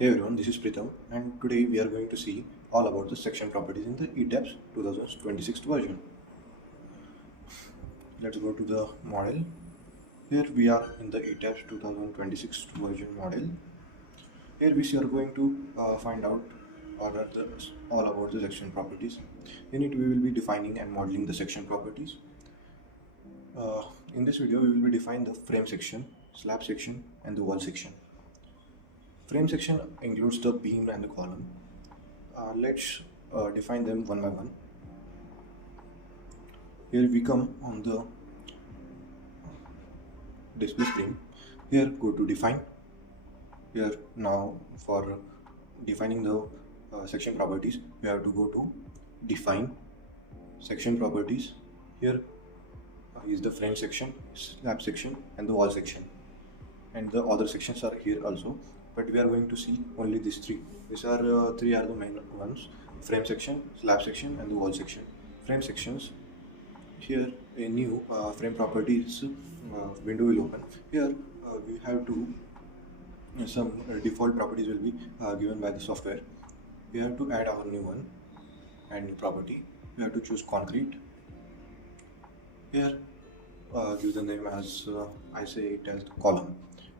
Hey everyone, this is Pritam, and today we are going to see all about the section properties in the ETABS 2026 version. Let's go to the model. Here we are in the ETABS 2026 version model. Here we are going to find out all about the section properties. In it, we will be defining and modeling the section properties. In this video, we will be defining the frame section, slab section, and the wall section. Frame section includes the beam and the column. Let's define them one by one. Here we come on the display screen. Here go to define. Here now for defining the section properties, we have to go to define section properties. Here is the frame section, slab section, and the wall section, and the other sections are here also, but we are going to see only these three. These are three are the main ones: frame section, slab section, and the wall section. Frame sections. Here a new frame properties window will open. Here we have to some default properties will be given by the software. We have to add our new one and new property. We have to choose concrete. Here give the name as I say it as the column.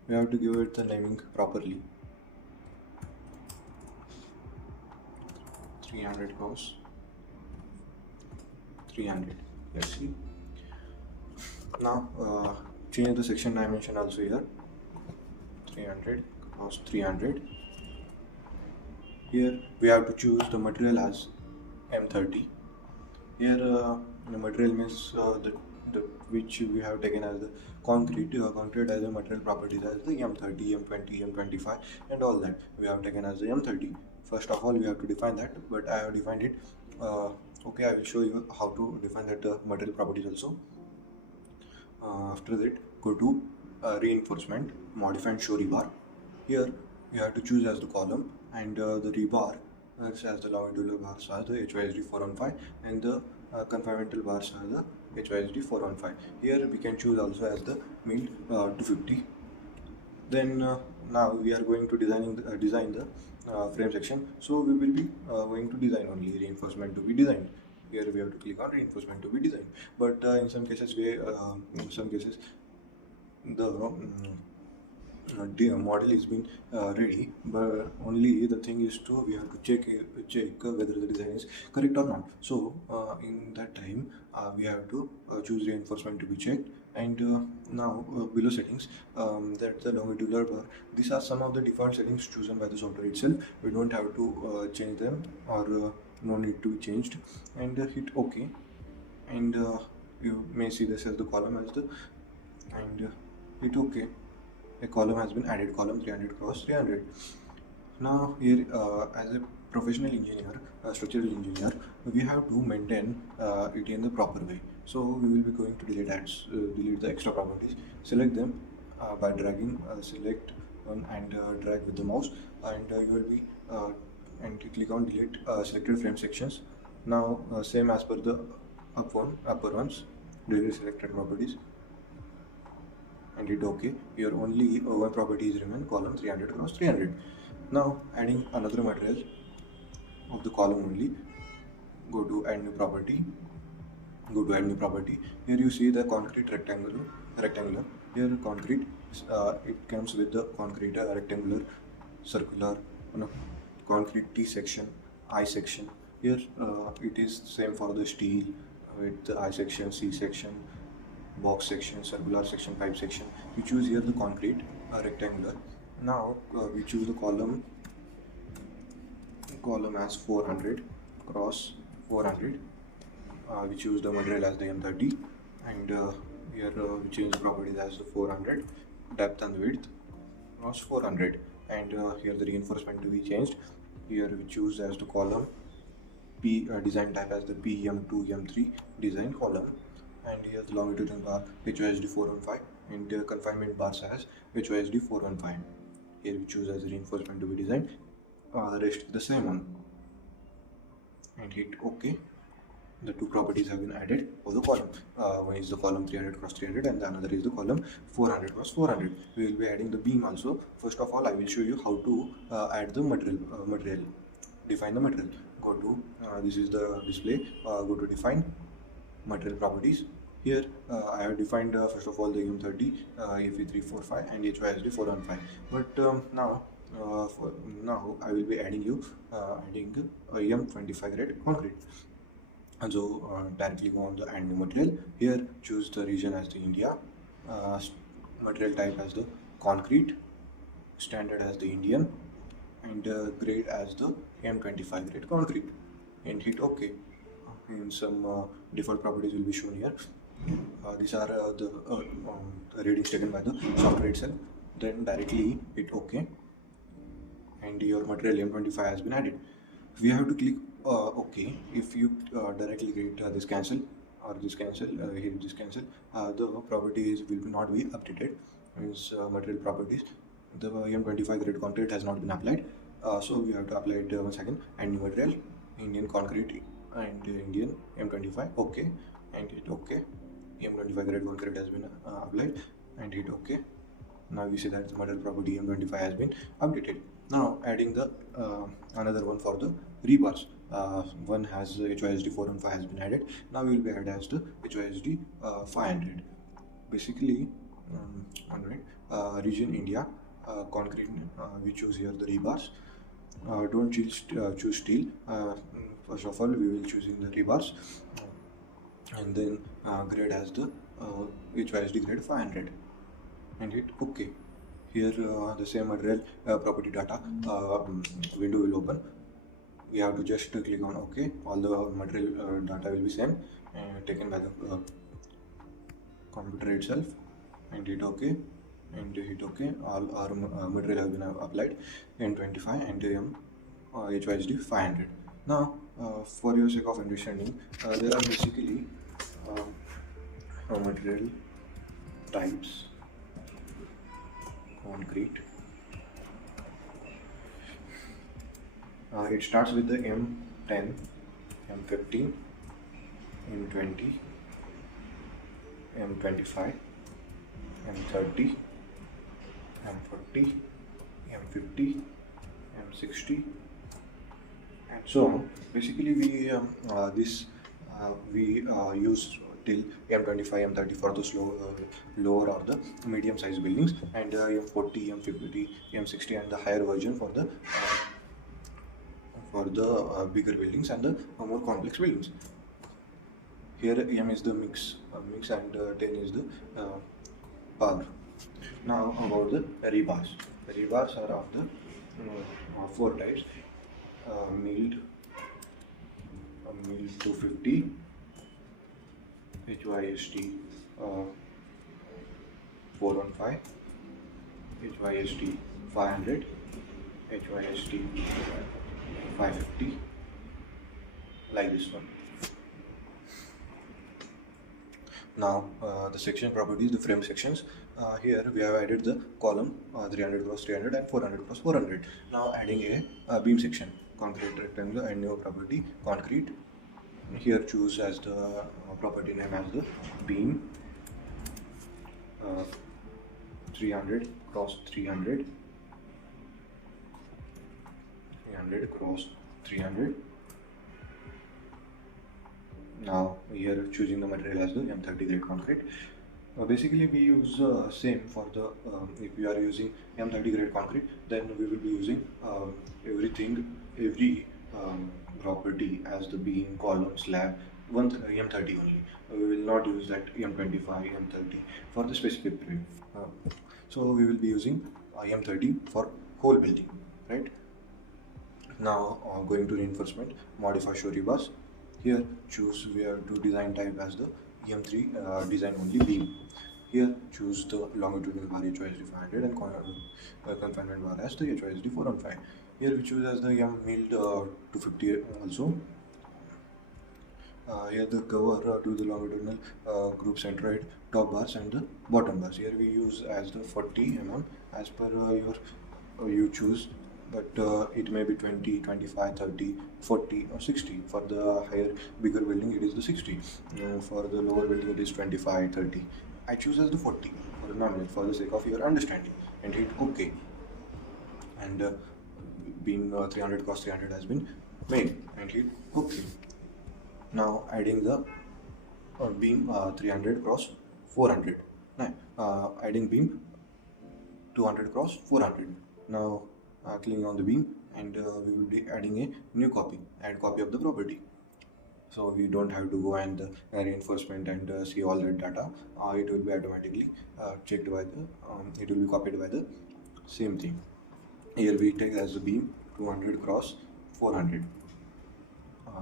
We have to give it the naming properly. 300 cross 300. Let's see. Now change the section dimension also here. 300 cross 300. Here we have to choose the material as M30. Here the material means the which we have taken as the concrete. Concrete as a material properties as the M30, M20, M25, and all that we have taken as the M30. First of all, we have to define that, but I have defined it. Okay, I will show you how to define that material properties also. After that, go to reinforcement, modify and show rebar. Here you have to choose as the column, and the rebar acts as the longitudinal bars are the HYSD 415, and the confinemental bars are the HYSD 415. Here we can choose also as the milled 250. Then now we are going to design the frame section. So we will be going to design only reinforcement to be designed. Here we have to click on reinforcement to be designed. But in some cases the model is been ready, but only the thing is to we have to check whether the design is correct or not. So in that time we have to choose reinforcement to be checked, and now below settings, that the longitudinal bar, these are some of the default settings chosen by the software itself. We don't have to change them, or no need to be changed, and hit OK, and you may see this as the column as the, and hit OK. A column has been added, column 300 cross 300. Now here as a professional engineer, structural engineer, we have to maintain it in the proper way. So we will be going to delete the extra properties. Select them by dragging, select one and drag with the mouse, and you will be and click on delete selected frame sections. Now same as per the upper ones, delete selected properties, and hit OK. Here only one property is remain, column 300 cross 300. Now adding another material of the column only, go to add new property. Here you see the concrete rectangular. Here concrete, it comes with the concrete rectangular, circular, concrete T section, I section. Here it is same for the steel with the I section, C section, box section, circular section, pipe section. We choose here the concrete rectangular. Now we choose the column as 400 cross 400. We choose the material as the M30, and here we change the properties as the 400, depth and width cross 400, and here the reinforcement to be changed. Here we choose as the column P design type as the PM2 M3 design column, and here the longitudinal bar HYSD 415, and the confinement bars as HYSD 415. Here we choose as reinforcement to be designed. Rest the same one, and hit OK. the two properties have been added for the column. One is the column 300 cross 300 and the another is the column 400 cross 400. We will be adding the beam also. First of all, I will show you how to add the material. Define the material. Go to this is the display. Go to define material properties. Here I have defined first of all the M30, Fe345 and HYSD 415. But now I will be adding a M25 grade concrete. And so directly go on the add new material. Here choose the region as the India, material type as the concrete, standard as the Indian, and grade as the M25 grade concrete, and hit OK. And some default properties will be shown here. These are the readings taken by the software itself. Then directly hit OK, and your material M25 has been added. We have to click OK. If you directly get this cancel or this cancel, hit this cancel, the properties will not be updated. Means material properties, the M25 grade concrete has not been applied. So we have to apply it once again. And new material, Indian concrete and Indian M25, OK, and hit OK. M25 grade concrete has been applied, and hit OK. Now we see that the material property M25 has been updated. Now adding the another one for the rebars. One has the HYSD 415 has been added. Now we will be added as the HYSD 500. Basically, region India, concrete. We choose here the rebars. Don't choose steel. First of all, we will choosing the rebars, and then grade as the HYSD grade 500, and hit OK. Here the same material property data window will open. We have to just click on OK. All the material data will be same taken by the computer itself, and hit OK, and hit OK. All our material has been applied in 25 and HYSD 500. Now for your sake of understanding, there are basically material types. Concrete. It starts with the M10, M15, M20, M25, M30, M40, M50, M60, and so on. Basically, we use till M25, M30 for the lower or the medium size buildings, and M40, M50, M60 and the higher version for the bigger buildings and the more complex buildings. Here M is the mix and 10 is the power. Now about the rebars. The rebars are of the four types: milled 250, HYSD 415, HYSD 500, HYSD 550, like this one. Now the section properties, the frame sections. Here we have added the column 300 cross 300 and 400 cross 400. Now adding a beam section, concrete rectangle and new property concrete. Here choose as the property name as the beam 300 cross 300, 300 cross 300. Now here choosing the material as the M30 grade concrete. Basically we use same for the if we are using M30 grade concrete, then we will be using every property as the beam, column, slab, M30 only. We will not use that M25, M30 for the specific frame. So we will be using M30 for whole building, right? Now going to reinforcement, modify show rebars. Here choose we have to design type as the M3 design only beam. Here choose the longitudinal bar HYSD 500 and confinement bar as the HYSD 415. Here we choose as the M milled 250 also. Here the cover to the longitudinal group centroid top bars and the bottom bars. Here we use as the 40 mm as per you choose but it may be 20, 25, 30, 40 or 60. For the higher, bigger building, it is the 60. For the lower building, it is 25, 30. I choose as the 40 for the knowledge, for the sake of your understanding, and hit OK. And beam 300 cross 300 has been made, and hit OK. Now adding the beam 300 cross 400. Now adding beam 200 cross 400. Now clicking on the beam, and we will be adding a new copy, add copy of the property. So we don't have to go and reinforcement and see all that data. It will be automatically checked by the, it will be copied by the same thing. Here we take as the beam 200 cross 400.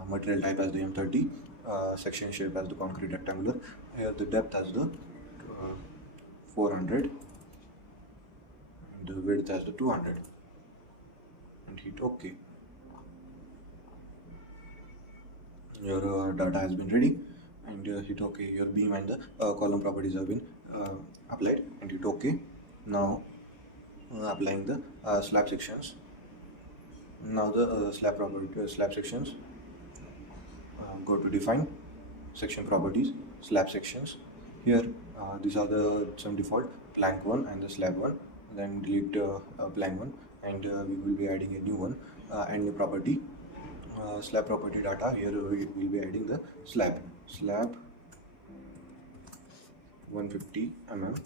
Material type as the M30, section shape as the concrete rectangular. Here the depth as the 400, and the width as the 200, and hit OK. Your data has been ready, and hit OK. Your beam and the column properties have been applied, and hit OK. Now applying the slab sections. Now the slab property, slab sections. Go to define section properties, slab sections. Here these are the some default plank one and the slab one. Then delete plank one, and we will be adding a new one and new property. Slab property data. Here we will be adding the slab 150 mm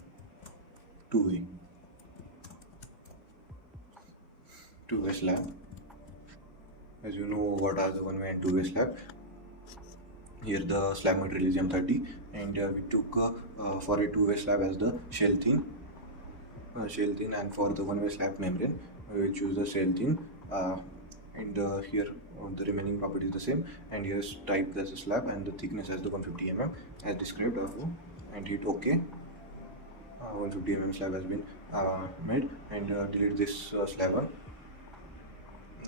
2-way slab. As you know what are the 1-way and 2-way slab. Here the slab material is M30, and we took for a 2-way slab as the shell thin, and for the 1-way slab membrane we choose the shell thin, and here the remaining property is the same, and here's type as a slab and the thickness as the 150 mm as described above, and hit OK. 150 mm slab has been made, and delete this slab one.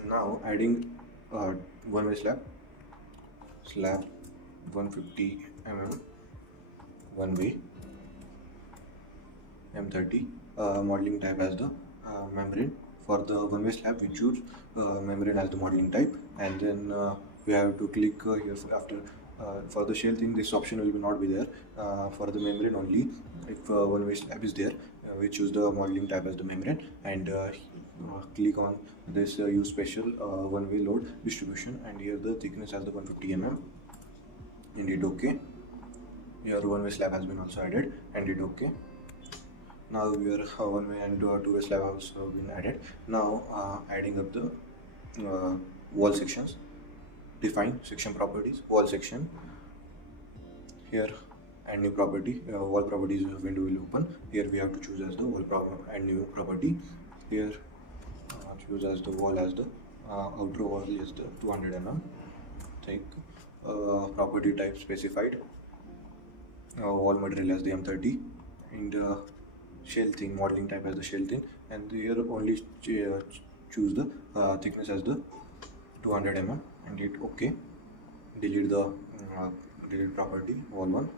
Now adding 1-way slab 150 mm 1-way M30, modeling type as the membrane. For the 1-way slab we choose membrane as the modeling type, and then we have to click here after. For the shell thing, this option will not be there. For the membrane only, if 1-way slab is there, we choose the modeling type as the membrane, and click on this use special 1-way load distribution, and here the thickness as the 150 mm, and hit OK. Your 1-way slab has been also added, and hit OK. Now your 1-way and 2-way slab have also been added. Now adding up the wall sections. Define section properties, wall section. Here and new property, wall properties window will open. Here we have to choose as the wall and new property. Here choose as the wall as the outer wall is the 200 mm. Take property type specified, wall material as the M30, and shell thin, modeling type as the shell thin, and here only choose the thickness as the 200 mm, and hit OK. Delete the delete property wall one.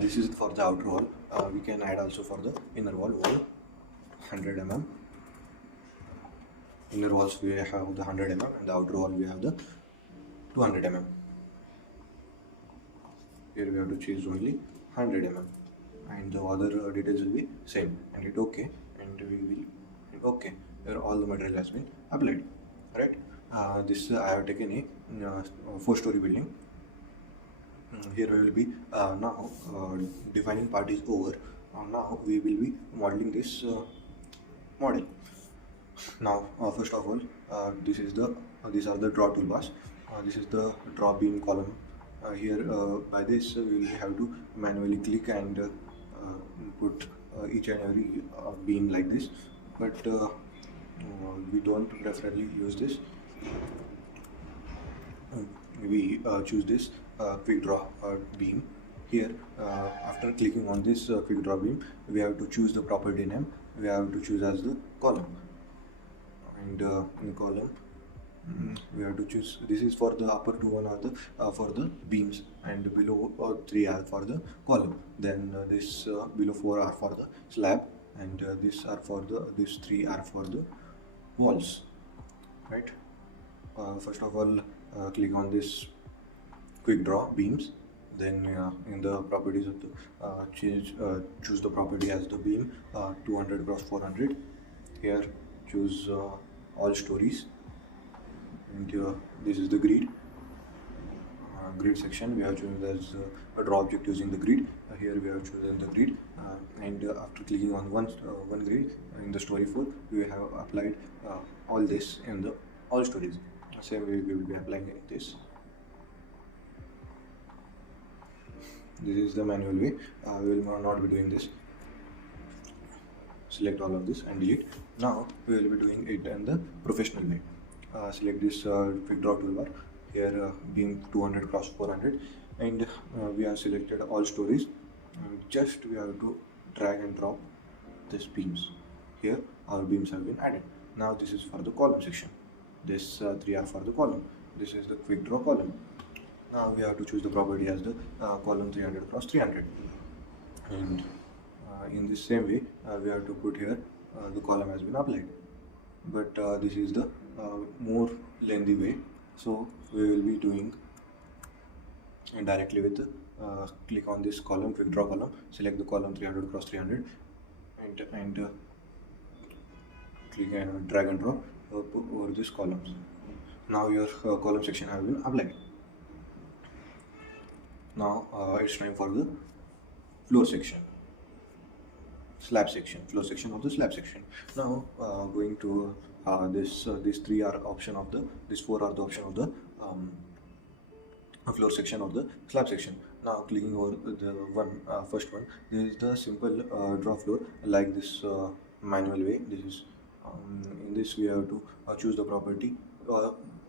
This is for the outer wall. We can add also for the inner wall 100 mm. Inner walls we have the 100 mm, and the outer wall we have the 200 mm. Here we have to choose only 100 mm, and the other details will be same, and hit OK, and we will hit OK. Here all the material has been applied, right? This I have taken a 4-story building. Here we will be now defining part is over. Now we will be modeling this model. Now first of all, this is the these are the draw toolbars. This is the draw beam column. Here by this we will have to manually click and put each and every beam like this, but we don't preferably use this. We choose this quick draw beam. Here after clicking on this quick draw beam, we have to choose the property name. We have to choose as the column, and in column we have to choose, this is for the upper 2 one are the for the beams, and below 3 are for the column. Then this below 4 are for the slab, and these are for the these 3 are for the walls, right? First of all, click on this quick draw beams. Then in the properties of the choose the property as the beam 200 cross 400. Here choose all stories, and this is the grid section. We have chosen as a draw object using the grid. Here we have chosen the grid, and after clicking on one grid in the story 4, we have applied all this in the all stories. Same way we will be applying this. This is the manual way. We will not be doing this. Select all of this and delete. Now we will be doing it in the professional way. Select this quick draw toolbar. Here beam 200 cross 400, and we have selected all stories, and just we have to drag and drop these beams. Here our beams have been added. Now this is for the column section. This 3 are for the column. This is the quick draw column. Now we have to choose the property as the column 300 cross 300, and in this same way we have to put here the column has been applied, but this is the more lengthy way, so we will be doing directly with the click on this column, quick draw column, select the column 300 cross 300, and click and drag and drop over these columns. Now your column section has been applied. Now it's time for the floor section, slab section, floor section of the slab section. Now going to these 3 are option of the, these 4 are the option of the floor section of the slab section. Now clicking over the first one, this is the simple draw floor like this manual way. This is in this we have to choose the property.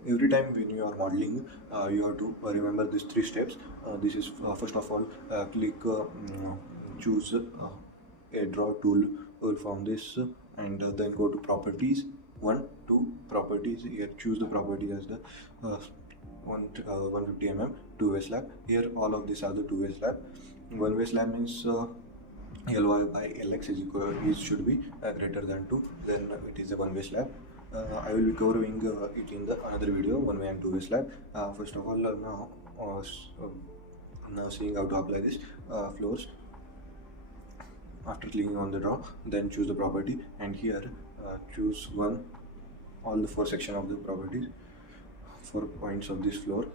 Every time when you are modeling, you have to remember these 3 steps. This is first of all, click choose a draw tool from this, and then go to properties, 2 properties. Here choose the property as the 150 mm two-way slab. Here all of these are the two-way slab. One-way slab means Ly by Lx should be greater than 2, then it is a one-way slab. I will be covering it in the another video, one-way and two-way slab. First of all, now seeing how to apply this floors. After clicking on the draw, then choose the property, and here choose all the 4 section of the properties, 4 points of this floor,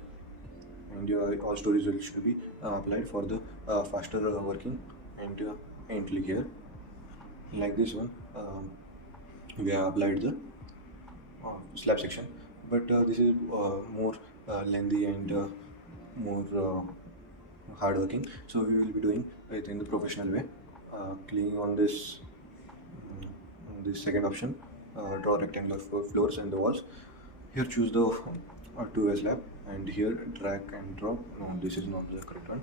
and all stories should be applied for the faster working, and click here like this one. We have applied the slab section, but this is more lengthy and more hard working, so we will be doing it in the professional way. Clicking on this second option, draw rectangular floors and the walls. Here choose the two-way slab, and here drag and drop. No, this is not the correct one.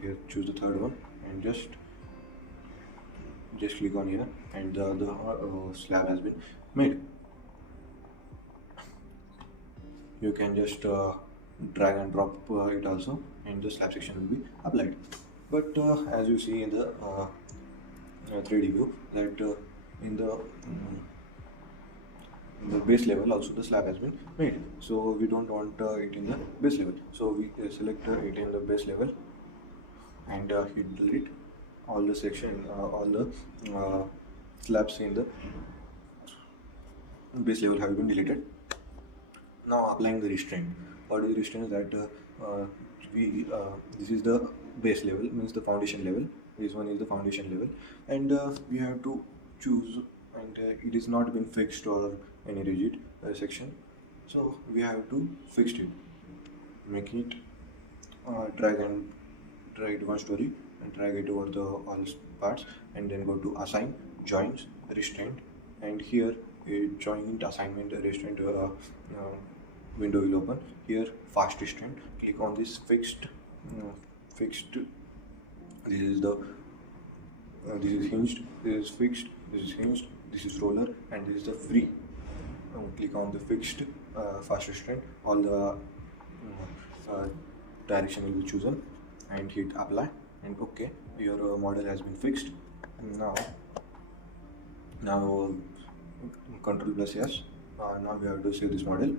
Here choose the third one, and just click on here, and the slab has been made. You can just drag and drop it also, and the slab section will be applied. But as you see in the 3D view, that in the base level also the slab has been made, so we don't want it in the base level, so we select it in the base level, and hit delete. All the section, all the slabs in the base level have been deleted. Now applying the restraint. What is the restraint? That this is the base level, means the foundation level. This one is the foundation level, and we have to choose, and it is not been fixed or any rigid section, so we have to fix it. Make it drag it one story, and drag it over the all parts, and then go to assign, joints, restraint, and here a joint assignment restraint window will open. Here fast restraint, click on this fixed. This is the this is hinged, this is fixed, this is hinged, this is roller, and this is the free. Click on the fixed fast restraint. All the direction will be chosen, and hit apply, and OK. Your model has been fixed. Now Control plus yes, Now we have to save this model.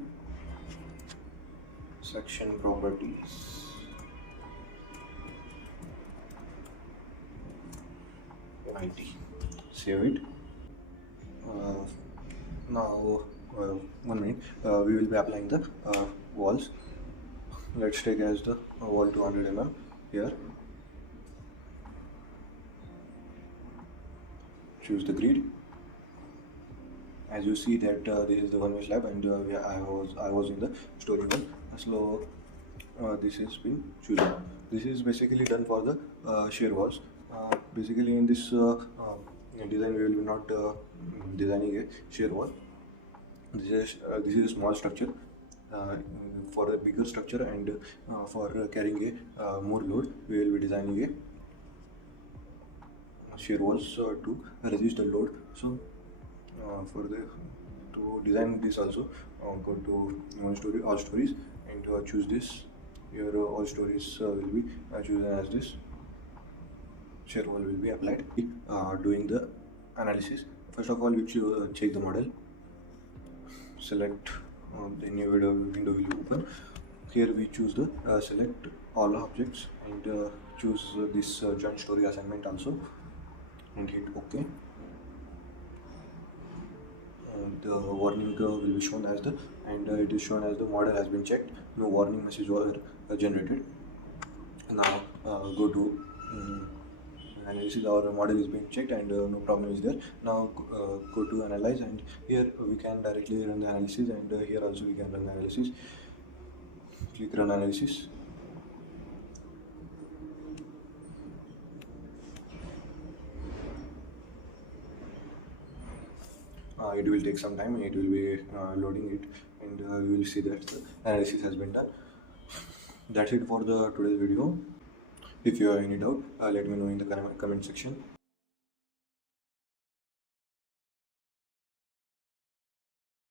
Section properties. IT. Save it. Uh, Now, 1 minute. We will be applying the walls. Let's take as the wall 200 mm here. Choose the grid. As you see that this is the one-way slab, and I was in the story one. So this has been chosen. This is basically done for the shear walls. Basically, in this design, we will be not designing a shear wall. This is a small structure. For a bigger structure and for carrying a more load, we will be designing a shear walls to resist the load. So for the to design this also, go to one story, all stories, and choose this. Your all stories will be chosen as this. Shear wall will be applied. Doing the analysis. First of all, we check the model. Select the new window will open. Here we choose the select all objects and choose this joint story assignment also, and hit OK. The warning will be shown as the, and it is shown as the model has been checked. No warning message was generated. Now go to analysis. Our model is being checked and no problem is there. Now go to analyze, and here we can directly run the analysis, and here also we can run the analysis. Click run analysis. It will take some time. It will be loading it, and you will see that the analysis has been done. That's it for the today's video. If you have any doubt, let me know in the comment section.